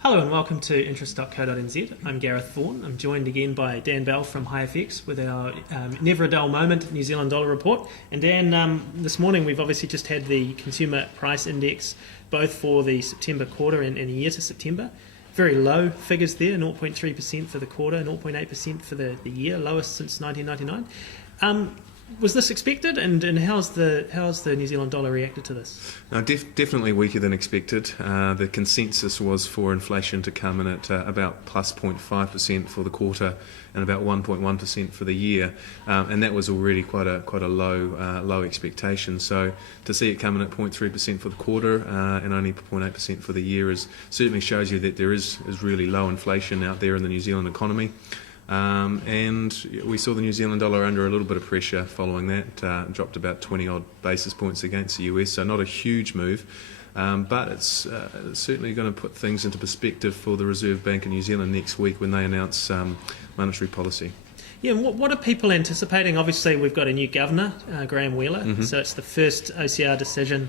Hello and welcome to interest.co.nz. I'm Gareth Vaughan. I'm joined again by Dan Bell from HiFX with our Never a Dull Moment New Zealand dollar report. And Dan, this morning we've obviously just had the consumer price index both for the September quarter and a year to September. Very low figures there, 0.3% for the quarter, 0.8% for the year, lowest since 1999. Was this expected, and how's the New Zealand dollar reacted to this? No, definitely weaker than expected. The consensus was for inflation to come in at about plus 0.5% for the quarter and about 1.1% for the year, and that was already quite a low expectation. So to see it come in at 0.3% for the quarter and only 0.8% for the year certainly shows you that there is really low inflation out there in the New Zealand economy. And we saw the New Zealand dollar under a little bit of pressure following that, dropped about 20 odd basis points against the US, so not a huge move, but it's certainly going to put things into perspective for the Reserve Bank of New Zealand next week when they announce monetary policy. Yeah, what are people anticipating? Obviously we've got a new governor, Graham Wheeler, so it's the first OCR decision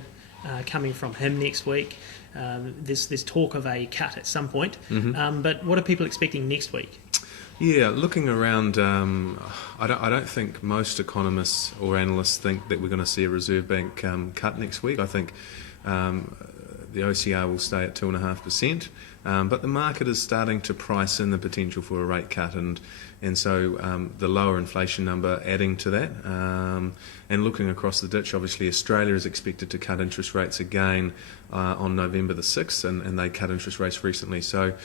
coming from him next week. There's talk of a cut at some point, but what are people expecting next week? Yeah, looking around, I don't think most economists or analysts think that we're going to see a Reserve Bank cut next week. I think the OCR will stay at 2.5%, but the market is starting to price in the potential for a rate cut, and so the lower inflation number adding to that. And looking across the ditch, obviously Australia is expected to cut interest rates again on November the 6th, and they cut interest rates recently. So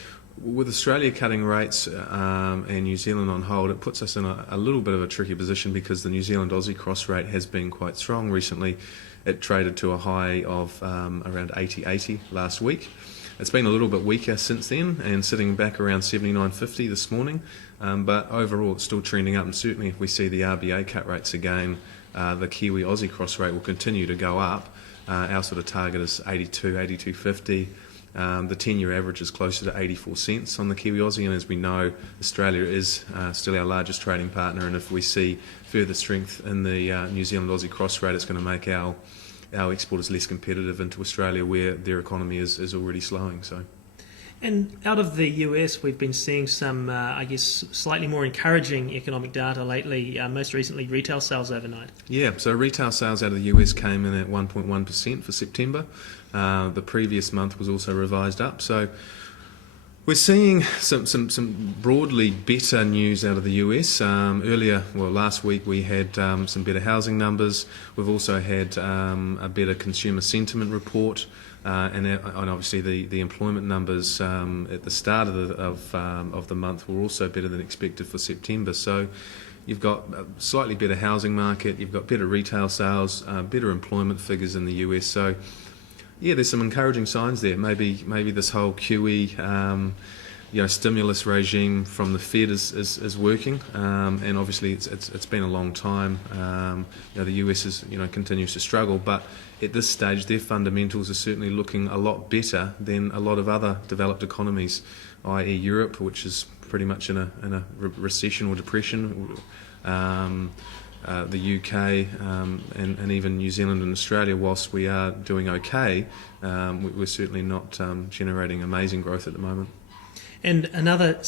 with Australia cutting rates and New Zealand on hold, it puts us in a little bit of a tricky position because the New Zealand-Aussie cross rate has been quite strong recently. It traded to a high of around 80.80 last week. It's been a little bit weaker since then and sitting back around 79.50 this morning, but overall it's still trending up, and certainly if we see the RBA cut rates again, the Kiwi-Aussie cross rate will continue to go up. Our sort of target is 82, 82.50. The 10-year average is closer to 84 cents on the Kiwi-Aussie, and as we know, Australia is still our largest trading partner, and if we see further strength in the New Zealand-Aussie cross rate, it's going to make our exporters less competitive into Australia, where their economy is already slowing. So. And out of the US, we've been seeing some, slightly more encouraging economic data lately, most recently retail sales overnight. Yeah, so retail sales out of the US came in at 1.1% for September. The previous month was also revised up. So we're seeing some broadly better news out of the US. Last week we had some better housing numbers. We've also had a better consumer sentiment report. And obviously the employment numbers at the start of the month were also better than expected for September. So you've got a slightly better housing market, you've got better retail sales, better employment figures in the US. So yeah, there's some encouraging signs there. Maybe this whole QE stimulus regime from the Fed is working, and obviously it's been a long time. The US continues to struggle, but at this stage their fundamentals are certainly looking a lot better than a lot of other developed economies, i.e. Europe, which is pretty much in a recession or depression. The UK and even New Zealand and Australia, whilst we are doing okay, we're certainly not generating amazing growth at the moment. And another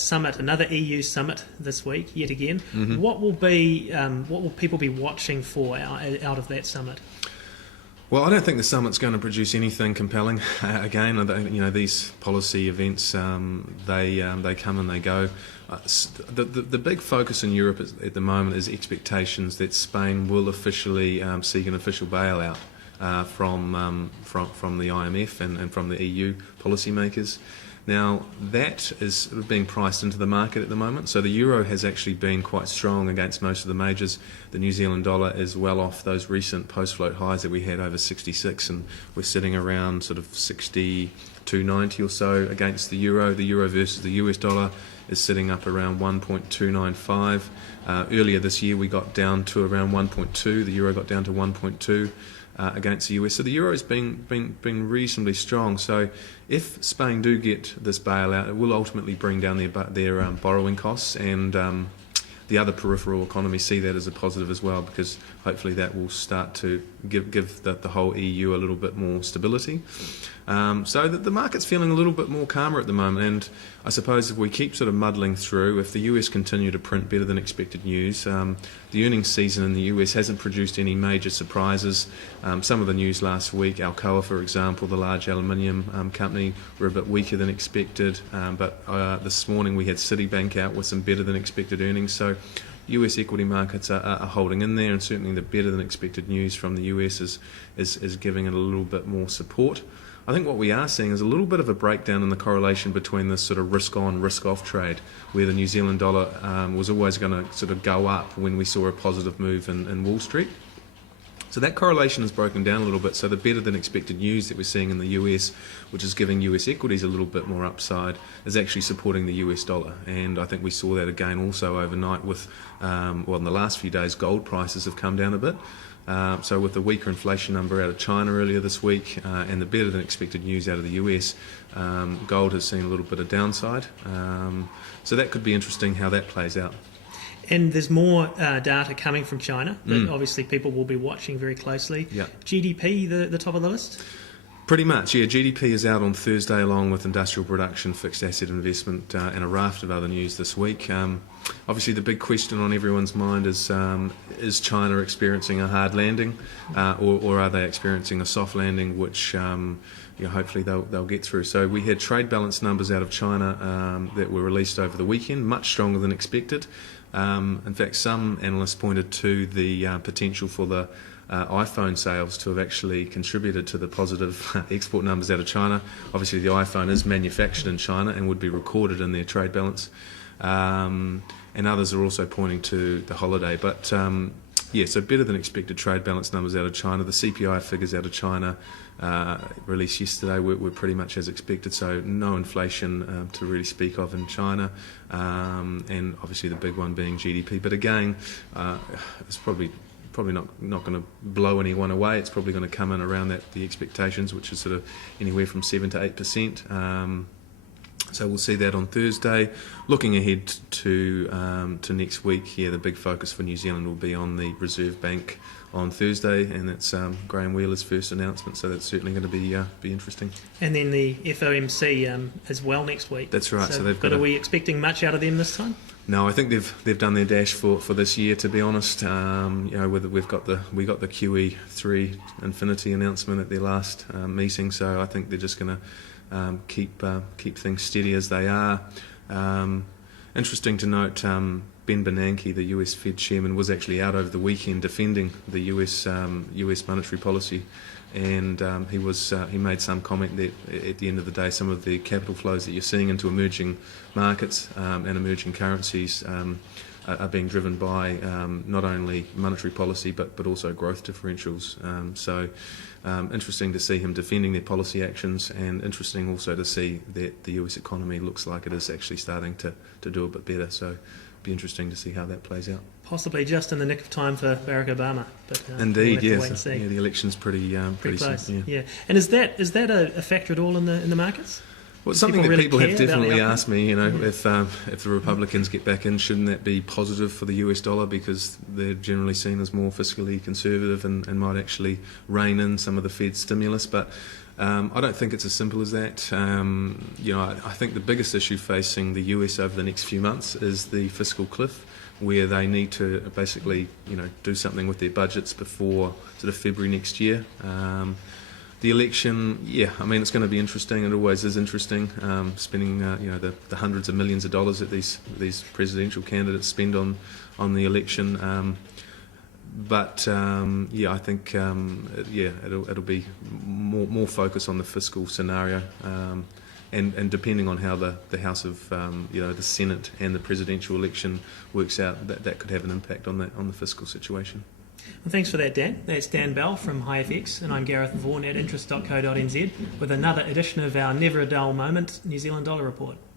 EU summit this week, yet again. What will people be watching for out of that summit? Well, I don't think the summit's going to produce anything compelling. Again, these policy events, they come and they go. The big focus in Europe at the moment is expectations that Spain will officially seek an official bailout from the IMF and from the EU policymakers. Now, that is being priced into the market at the moment. So the euro has actually been quite strong against most of the majors. The New Zealand dollar is well off those recent post-float highs that we had over 66, and we're sitting around sort of 62.90 or so against the euro. The euro versus the US dollar is sitting up around 1.295. Earlier this year we got down to around 1.2. The euro got down to 1.2. Against the US. So the euro has been reasonably strong. So if Spain do get this bailout, it will ultimately bring down their borrowing costs, and the other peripheral economies see that as a positive as well, because hopefully that will start to give the whole EU a little bit more stability. So that the market's feeling a little bit more calmer at the moment, and I suppose if we keep sort of muddling through, if the US continue to print better than expected news, the earnings season in the US hasn't produced any major surprises. Some of the news last week, Alcoa, for example, the large aluminium company, were a bit weaker than expected, but this morning we had Citibank out with some better than expected earnings. So US equity markets are holding in there, and certainly the better than expected news from the US is giving it a little bit more support. I think what we are seeing is a little bit of a breakdown in the correlation between this sort of risk-on, risk-off trade, where the New Zealand dollar was always going to sort of go up when we saw a positive move in Wall Street. So that correlation has broken down a little bit. So the better than expected news that we're seeing in the US, which is giving US equities a little bit more upside, is actually supporting the US dollar. And I think we saw that again also overnight with, in the last few days, gold prices have come down a bit. So with the weaker inflation number out of China earlier this week and the better than expected news out of the US, gold has seen a little bit of downside. So that could be interesting how that plays out. And there's more data coming from China that obviously people will be watching very closely. Yep. GDP, the top of the list? Pretty much, yeah. GDP is out on Thursday along with industrial production, fixed asset investment and a raft of other news this week. Obviously the big question on everyone's mind is China experiencing a hard landing or are they experiencing a soft landing, which hopefully they'll get through. So we had trade balance numbers out of China that were released over the weekend, much stronger than expected. In fact, some analysts pointed to the potential for the iPhone sales to have actually contributed to the positive export numbers out of China. Obviously the iPhone is manufactured in China and would be recorded in their trade balance. And others are also pointing to the holiday. But so better than expected trade balance numbers out of China. The CPI figures out of China released yesterday were pretty much as expected, so no inflation to really speak of in China, and obviously the big one being GDP. But again, it's probably not going to blow anyone away. It's probably going to come in around the expectations, which is sort of anywhere from 7 to 8%. So we'll see that on Thursday. Looking ahead to next week, the big focus for New Zealand will be on the Reserve Bank on Thursday, and that's Graham Wheeler's first announcement. So that's certainly going to be interesting. And then the FOMC as well next week. That's right. So they've got. Are we expecting much out of them this time? No, I think they've done their dash for this year. To be honest, we got the QE3 Infinity announcement at their last meeting. So I think they're just going to keep things steady as they are. Interesting to note, Ben Bernanke, the US Fed chairman, was actually out over the weekend defending the US monetary policy, and he made some comment that at the end of the day, some of the capital flows that you're seeing into emerging markets and emerging currencies are being driven by not only monetary policy but also growth differentials. So interesting to see him defending their policy actions, and interesting also to see that the US economy looks like it is actually starting to do a bit better. So be interesting to see how that plays out. Possibly just in the nick of time for Barack Obama. But, indeed, we'll yes. The election's pretty close. soon. Yeah. And is that a factor at all in the markets? Well, it's something that people have definitely asked me, if the Republicans get back in, shouldn't that be positive for the US dollar, because they're generally seen as more fiscally conservative and might actually rein in some of the Fed stimulus. But I don't think it's as simple as that. I think the biggest issue facing the US over the next few months is the fiscal cliff, where they need to basically do something with their budgets before sort of February next year. The election, it's going to be interesting. It always is interesting, spending the hundreds of millions of dollars that these presidential candidates spend on the election. I think it'll be more focus on the fiscal scenario, and depending on how the House of the Senate and the presidential election works out, that could have an impact on the fiscal situation. Well, thanks for that, Dan. That's Dan Bell from HiFX, and I'm Gareth Vaughan at interest.co.nz with another edition of our Never a Dull Moment New Zealand Dollar Report.